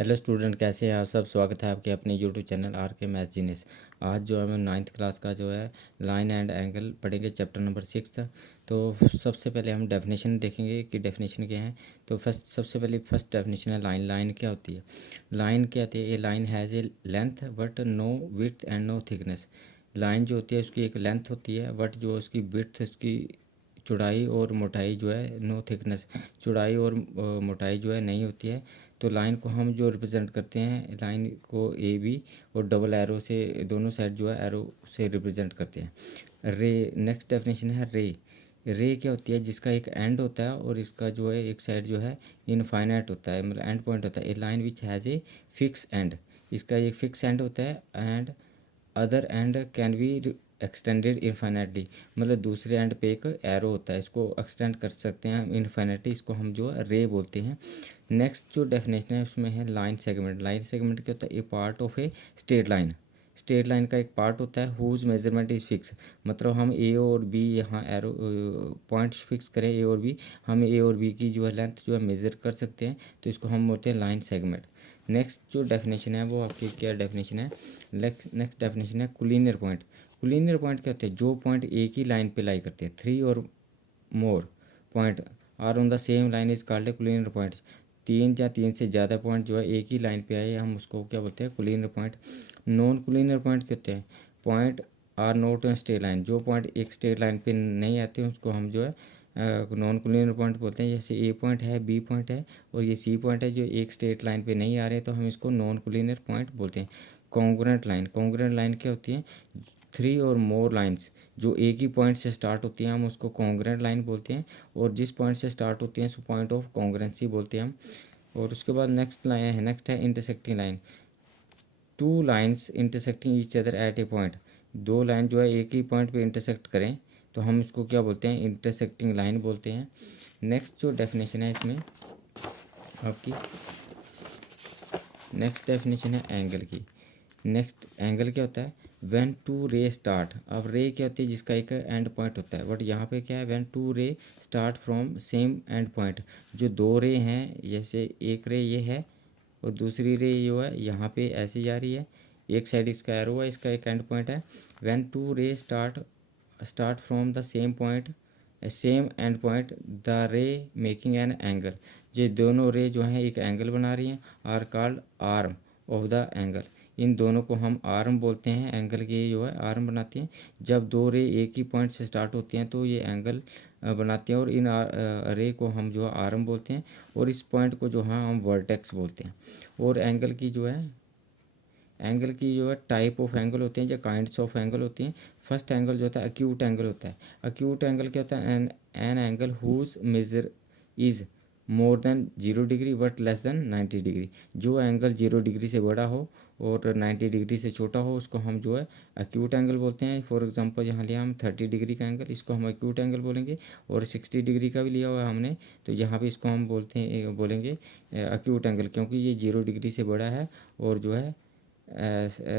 Hello student, कैसे हैं आप सब। स्वागत है आपके अपने यूट्यूब चैनल आर के मैथ जीनियस। आज जो है हम 9th क्लास का जो है लाइन एंड एंगल पढ़ेंगे, चैप्टर नंबर 6। तो सबसे पहले हम डेफिनेशन देखेंगे कि डेफिनेशन क्या है। तो सबसे पहले फर्स्ट डेफिनेशन है लाइन। लाइन क्या होती है? लाइन क्या होती है? A line has a length but no width and no thickness. Line जो होती है उसकी एक लेंथ होती है, बट जो उसकी विड्थ, उसकी चौड़ाई और मोटाई जो है, नो थिकनेस, चौड़ाई और मोटाई जो है नहीं होती है। तो लाइन को हम जो रिप्रेजेंट करते हैं, लाइन को ए बी और डबल एरो से दोनों साइड जो है एरो से रिप्रेजेंट करते हैं। रे, नेक्स्ट डेफिनेशन है रे। रे क्या होती है? जिसका एक एंड होता है और इसका जो है एक साइड जो है इनफाइनाइट होता है, मतलब एंड पॉइंट होता है। A line which has a fix end, इसका एक फिक्स एंड होता है end other end can be extended infinitely, मतलब दूसरे एंड पे एक एरो होता है, इसको एक्सटेंड कर सकते हैं हम इनफाइनाइटली, इसको हम जो है रे बोलते हैं। नेक्स्ट जो डेफिनेशन है उसमें है लाइन सेगमेंट। लाइन सेगमेंट क्या होता है? A part of a straight line. Straight line का एक पार्ट होता है हुज मेजरमेंट इज़ फिक्स, मतलब हम ए और बी यहाँ एरो पॉइंट्स फिक्स करें ए और बी, हम ए और बी की जो है लेंथ जो है मेज़र कर सकते हैं, तो इसको हम बोलते हैं लाइन सेगमेंट। नेक्स्ट जो डेफिनेशन है वो आपकी क्या डेफिनेशन है? नेक्स्ट डेफिनेशन है कोलिनियर पॉइंट। कोलिनियर पॉइंट क्या होते हैं? जो पॉइंट एक ही लाइन पे लाई करते हैं, थ्री और more point are on the same line is called a collinear points. तीन या तीन से ज़्यादा पॉइंट जो है एक ही लाइन पे आए, हम उसको क्या बोलते हैं? Collinear point. Non collinear point क्या होते हैं? Point are not on straight line, जो पॉइंट एक स्ट्रेट लाइन पे नहीं आते उसको हम जो है नॉन कोलिनियर पॉइंट बोलते हैं। जैसे ए पॉइंट है, बी पॉइंट है और ये सी पॉइंट है, जो एक स्ट्रेट लाइन पे नहीं आ रहे, तो हम इसको नॉन कोलिनियर पॉइंट बोलते हैं। Congruent line. कॉन्ग्रुएंट लाइन क्या होती है? थ्री और मोर लाइंस जो एक ही पॉइंट से स्टार्ट होती हैं, हम उसको कॉन्ग्रुएंट लाइन बोलते हैं, और जिस पॉइंट से स्टार्ट होती हैं उसको पॉइंट ऑफ कॉन्ग्रुएंसी बोलते हैं हम। और उसके बाद नेक्स्ट है intersecting line. Two lines intersecting each other at A point. दो लाइन जो है एक ही पॉइंट पे इंटरसेक्ट करें तो हम इसको क्या बोलते हैं? इंटरसेक्टिंग लाइन बोलते हैं। नेक्स्ट जो डेफिनेशन है इसमें आपकी, नेक्स्ट डेफिनेशन है एंगल की। नेक्स्ट एंगल क्या होता है? व्हेन टू रे स्टार्ट। अब रे क्या होती है? जिसका एक एंड पॉइंट होता है, बट यहाँ पे क्या है? व्हेन टू रे start from same and point. जो दो रे हैं, जैसे एक रे ये है और दूसरी रे जो है यहाँ पे ऐसे जा रही है, एक साइड इसका एरो है, इसका एक एंड पॉइंट है। व्हेन टू रे start from the same point, same and point, the रे मेकिंग एन एंगल। ये दोनों रे जो हैं एक एंगल बना रही हैं, are called arm of the angle. इन दोनों को हम आर्म बोलते हैं, एंगल के जो है आर्म बनाती हैं। जब दो रे एक ही पॉइंट से स्टार्ट होती हैं तो ये एंगल बनाती हैं, और इन रे को हम जो है आर्म बोलते हैं, और इस पॉइंट को जो है हम वर्टेक्स बोलते हैं। और एंगल की जो है टाइप ऑफ एंगल होते हैं या काइंड्स ऑफ एंगल होती हैं। फर्स्ट एंगल जो होता है अक्यूट एंगल होता है। अक्यूट एंगल क्या होता है? An angle whose measure is more than 0 degree but less than 90 degree. जो एंगल 0 डिग्री से बड़ा हो और 90 डिग्री से छोटा हो उसको हम जो है अक्यूट एंगल बोलते हैं। फॉर एग्जांपल यहाँ लिया हम 30 डिग्री का एंगल, इसको हम अक्यूट एंगल बोलेंगे, और 60 डिग्री का भी लिया हुआ है हमने, तो यहाँ पे इसको हम बोलेंगे अक्यूट एंगल, क्योंकि ये 0 डिग्री से बड़ा है और जो है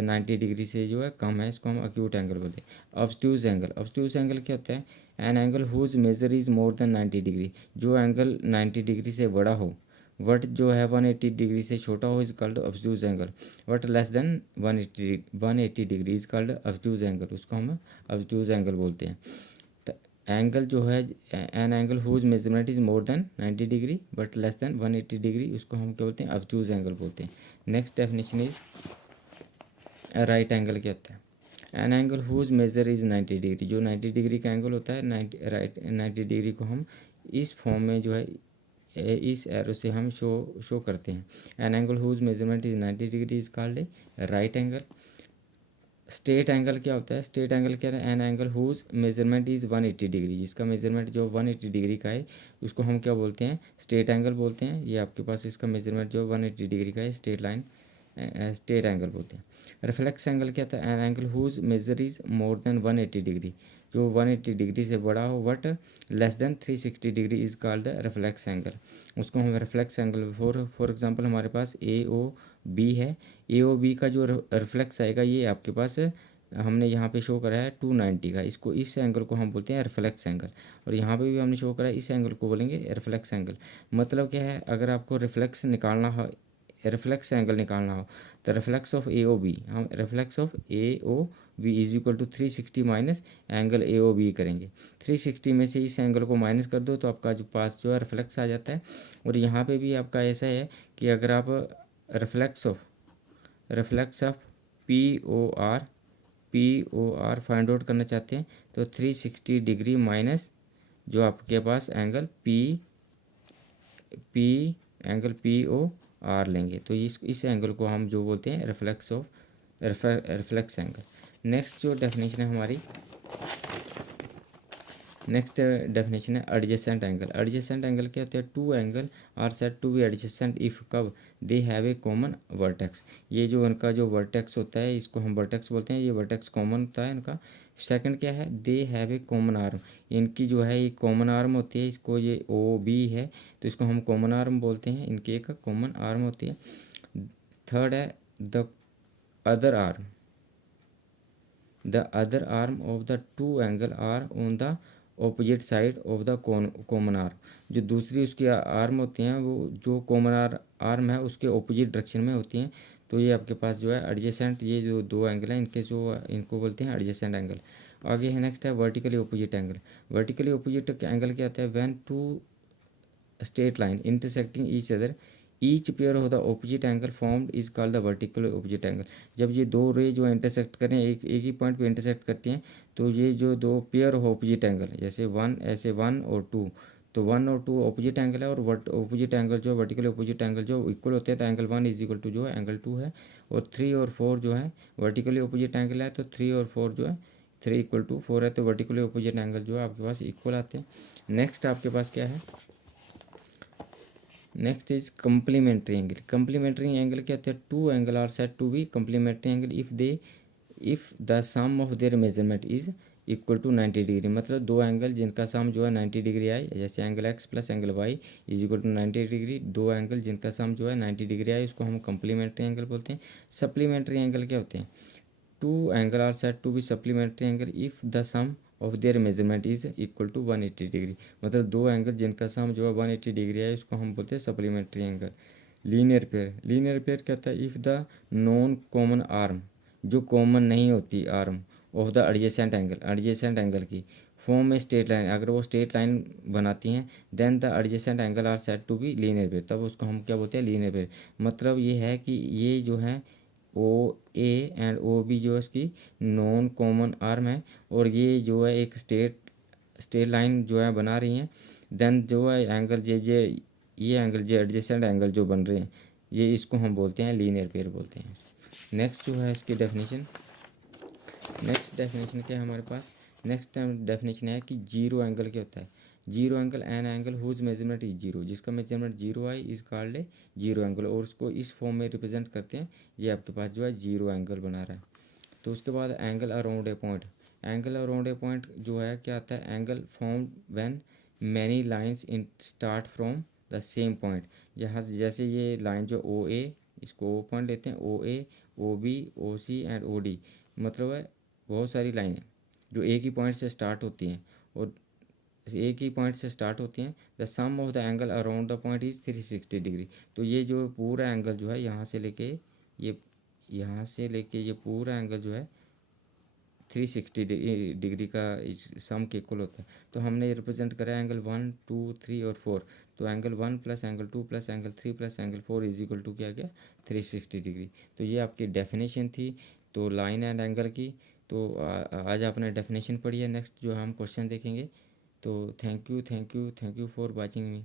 90 डिग्री से जो है कम है, इसको हम अक्यूट एंगल बोलते हैं। Obtuse angle. ऑब्ट्यूज एंगल क्या होता है? An angle whose measure is more than 90 degree. जो एंगल 90 डिग्री से बड़ा हो वट जो है 180 डिग्री से छोटा हो is called obtuse angle. What less than 180 degree is called obtuse angle, उसको हम ऑब्ट्यूज एंगल बोलते हैं। तो एंगल जो है an angle whose measurement is more than 90 degree but less than 180 degree, उसको हम क्या बोलते हैं? ऑब्ट्यूज एंगल बोलते हैं। Next definition is right angle क्या होता है? An angle whose measure is 90 degree. जो 90 डिग्री का एंगल होता है, 90 डिग्री को हम इस फॉर्म में जो है इस एरो से हम शो करते हैं। An angle whose measurement is 90 degree is called a right angle. Straight angle क्या होता है? स्ट्रेट एंगल क्या है? An angle whose measurement is 180 degree. जिसका मेजरमेंट जो 180 डिग्री का है उसको हम क्या बोलते हैं? स्ट्रेट एंगल बोलते हैं। ये आपके पास इसका मेजरमेंट जो 180 डिग्री का है, स्ट्रेट लाइन स्ट्रेट एंगल बोलते हैं। रिफ्लेक्स एंगल क्या था? An angle whose measure is more than 180 degree. जो 180 डिग्री से बड़ा हो but less than 360 degree is called the reflex angle, उसको हम रिफ्लेक्स एंगल। फॉर एग्जांपल हमारे पास ए ओ बी है। ए ओ बी का जो रिफ्लेक्स आएगा ये आपके पास हमने यहाँ पे शो करा है 290 का, इसको इस एंगल को हम बोलते हैं रिफ्लेक्स एंगल। और यहाँ पे भी हमने शो करा है, इस एंगल को बोलेंगे रिफ्लेक्स एंगल। मतलब क्या है? अगर आपको रिफ्लेक्स निकालना हो रिफ्लेक्स एंगल निकालना हो तो reflex of A O B, हम reflex of A O B is equal to 360 minus angle A O B करेंगे। 360 में से इस एंगल को माइनस कर दो तो आपका जो पास जो है रिफ्लेक्स आ जाता है। और यहाँ पे भी आपका ऐसा है कि अगर आप reflex of P O R find out करना चाहते हैं तो 360 डिग्री माइनस जो आपके पास एंगल पी ओ आर लेंगे, तो इस एंगल को हम जो बोलते हैं रिफ्लेक्स एंगल। नेक्स्ट जो डेफिनेशन है हमारी, नेक्स्ट डेफिनेशन है एडजेसेंट एंगल। एडजेसेंट एंगल क्या होते हैं? Two angle are said to be adjacent if कब they have a common vertex. ये जो उनका जो वर्टेक्स होता है इसको हम वर्टेक्स बोलते हैं, ये वर्टेक्स कॉमन होता है इनका। सेकंड क्या है? दे हैव ए कॉमन आर्म, इनकी जो है ये कॉमन आर्म होती है, इसको ये ओ बी है तो इसको हम कॉमन आर्म बोलते हैं, इनकी एक कॉमन आर्म होती है। थर्ड है the other arm, the other arm of the two angle are on the opposite side of the common arm. जो दूसरी उसकी आर्म होती हैं वो जो कॉमन आर्म है उसके ऑपोजिट डायरेक्शन में होती हैं। तो ये आपके पास जो है एडजेसेंट, ये जो दो एंगल हैं इनके जो इनको बोलते हैं एडजेसेंट एंगल। आगे है नेक्स्ट है vertically opposite angle. Vertically opposite angle क्या होता है? When two straight line intersecting each other each pair of the opposite angle formed is called the vertical opposite angle। जब ये दो रे जो इंटरसेक्ट करें एक ही पॉइंट पे इंटरसेक्ट करती हैं तो ये जो दो पेयर ऑफ ऑपोजिट एंगल जैसे वन ऐसे वन और टू, तो वन और टू ऑपोजिट एंगल है और ऑपोजिट एंगल जो वर्टिकल ऑपोजिट एंगल जो इक्वल होते हैं तो angle one is equal to जो है एंगल टू है। और थ्री और फोर जो है वर्टिकली ऑपोजिट एंगल है तो थ्री और फोर जो है थ्री इक्वल टू फोर है, तो वर्टिकली ऑपोजिट एंगल जो है आपके पास इक्वल आते हैं। नेक्स्ट आपके पास क्या है? Next is complementary angle. Complementary angle क्या होता है? Two angle are said to be complementary angle if the sum of their measurement is equal to 90 degree. मतलब दो एंगल जिनका सम जो है 90 डिग्री आए, जैसे angle x plus angle y is equal to 90 degree, दो एंगल जिनका sum जो है 90 डिग्री आए उसको हम कम्प्लीमेंट्री एंगल बोलते हैं। सप्लीमेंट्री एंगल क्या होते हैं? Two angle are said to be supplementary angle if the sum of their measurement is equal to 180 degree. मतलब दो एंगल जिनका सम जो है 180 डिग्री है उसको हम बोलते हैं सप्लीमेंट्री एंगल। लीनियर पेयर क्या होता है? If the non common arm, जो कॉमन नहीं होती arm of the adjacent angle की फॉर्म में स्ट्रेट लाइन, अगर वो स्ट्रेट लाइन बनाती हैं then the adjacent angle are said to be linear pair, तब उसको हम क्या बोलते हैं? Linear pair. मतलब ये है कि ये जो है ओ ए एंड ओ बी जो है उसकी नॉन कॉमन आर्म है और ये जो है एक स्ट्रेट लाइन जो है बना रही हैं, देन जो है एंगल ये एंगल जे एडजेसेंट एंगल जो बन रहे हैं ये इसको हम बोलते हैं लीनियर पेयर बोलते हैं। नेक्स्ट जो है इसकी डेफिनेशन, नेक्स्ट डेफिनेशन क्या है हमारे पास? नेक्स्ट डेफिनेशन है कि जीरो एंगल क्या होता है? Zero angle an angle whose measurement is zero, जिसका मेजरमेंट जीरो आए is called a zero angle, और उसको इस फॉर्म में रिप्रेजेंट करते हैं, ये आपके पास जो है जीरो एंगल बना रहा है। तो उसके बाद angle around a point. Angle around a point जो है क्या आता है? Angle form when many lines in start from the same point. जहाँ जैसे ये लाइन जो ओ ए, इसको ओ पॉइंट लेते हैं, O A O B O C and O D, मतलब है बहुत सारी लाइनें जो एक ही पॉइंट से स्टार्ट होती हैं और एक ही पॉइंट से स्टार्ट होती हैं। The sum of the angle around the point is 360 degree. तो ये जो पूरा एंगल जो है ये यहाँ से लेके ये पूरा एंगल जो है 360 डिग्री का सम के इक्वल होता है। तो हमने रिप्रेजेंट करा एंगल 1 2 3 और 4, तो angle 1 plus angle 2 plus angle 3 plus angle 4 is equal to क्या गया? 360 डिग्री। तो ये आपकी डेफिनेशन थी तो लाइन एंड एंगल की। तो आज आपने डेफिनेशन पढ़ी है। नेक्स्ट जो हम क्वेश्चन देखेंगे। तो thank you for watching me.